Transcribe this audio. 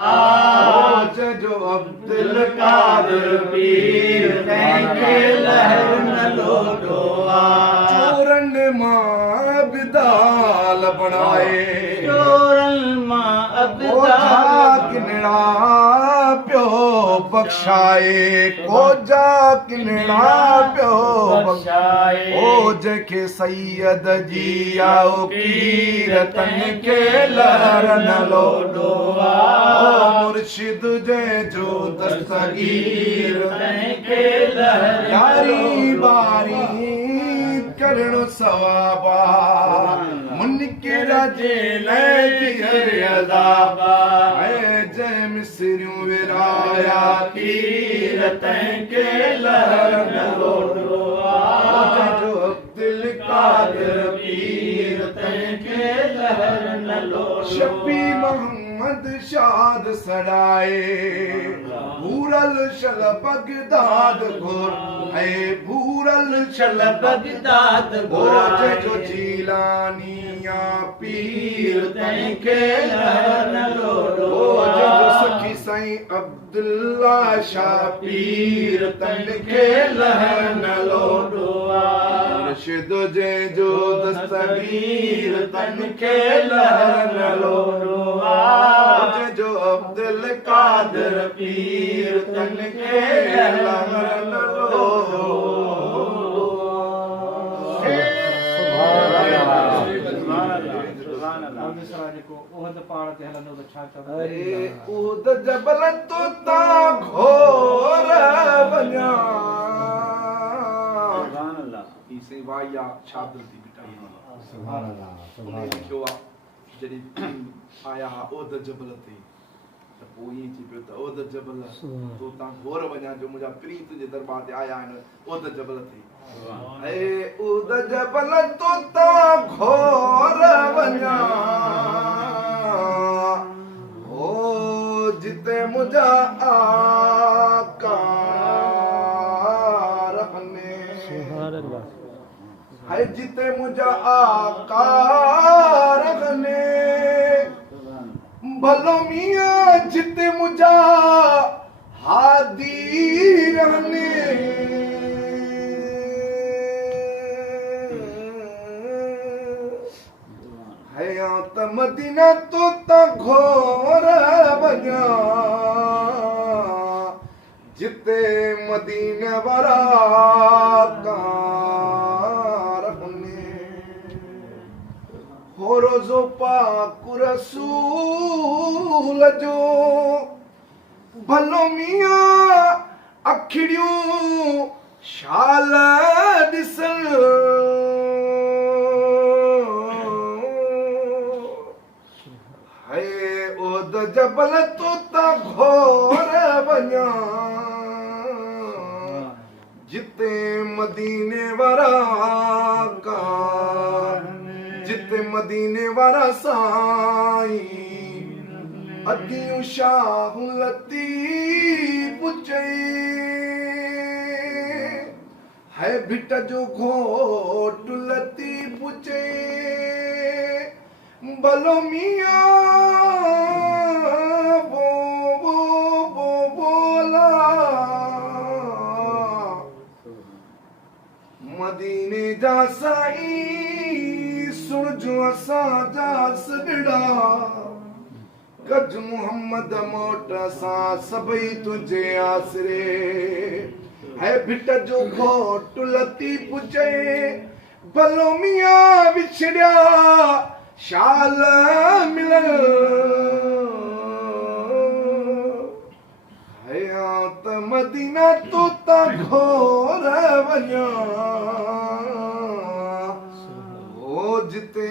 आज जो अब्दुल कादिर पीर तंहिंखे लहर न लोटो चोरन मां बिदाल बणाए चोरन मां अब्दाल किनड़ा पियो बख्शाए कोजा किनड़ा पियो बख्शाए ओ जंहिंखे सैयद जी आओ पीर तंहिंखे लहर न लोटो मुर्शिद जंहिंजो दस्तगीर तंहिंखे लहर यारी बारी करणो सवाबा मुनकिर जे लैजी हर अज़ाबा ऐं जंहिं मिसरियूं विराया पीर तंहिंखे लहर न लोटो जंहिंजो अब्दुल कादिर पीर तंहिंखे लहर न लोटो शफी मोहम्मद शाद सड़ाए भूरल शल बगदाद घोर है भूरल शल बगदाद घोर जो जीलानिया पीर तंहिंखे लहर न लोटो जो सखी साईं अब्दुल्ला शाह पीर तंहिंखे लहर न लोटो मुर्शिद जंहिंजो दस्तगीर तंहिंखे लहर न लोटो जो अब्दुल कादिर पीर तंहिंखे लहर न लोटो उद जबल तो ता घोर बन्या सुभान अल्लाह इसे वाया शादिल थी बिटाई सुभान अल्लाह उन्हें लिखियो जड़ी आया उद जबल थी त पोइ ई थी पियो त उद जबल तो ता घोर वञा जो मुंहिंजा प्री तुंहिंजे दरबार ते आया आहिनि उद जबल थी ए उद जबल तो ता घोर वञा ओ जिते मुंहिंजा आका रहने है जिते मुंहिंजा आका रहने भलो मियां जिते मुंहिंजा हादी रहने है त मदीना तो ता घोर वञा जिते मदीने वारा हो रोज़ो पाक रसूल जो भलो मियां अखिड़ियूं शाल ॾिसन है उद जबल तो ता घोर वञा जिते मदीने वारा जिते मदीने वारा साईं अदियूं शाह लतीफ चई है भिट जो घोट लतीफ चई भलो मियां बोला मदीने जा साईं सुन जो असां जा सगड़ा गज मोहम्मद मोट सां सभई तुझे आसरे है भिट जो घोट लतीफ चए भलो मियां विछड़िया शाल मिलन है त मदीना तो ता घोर वञा ओ जिते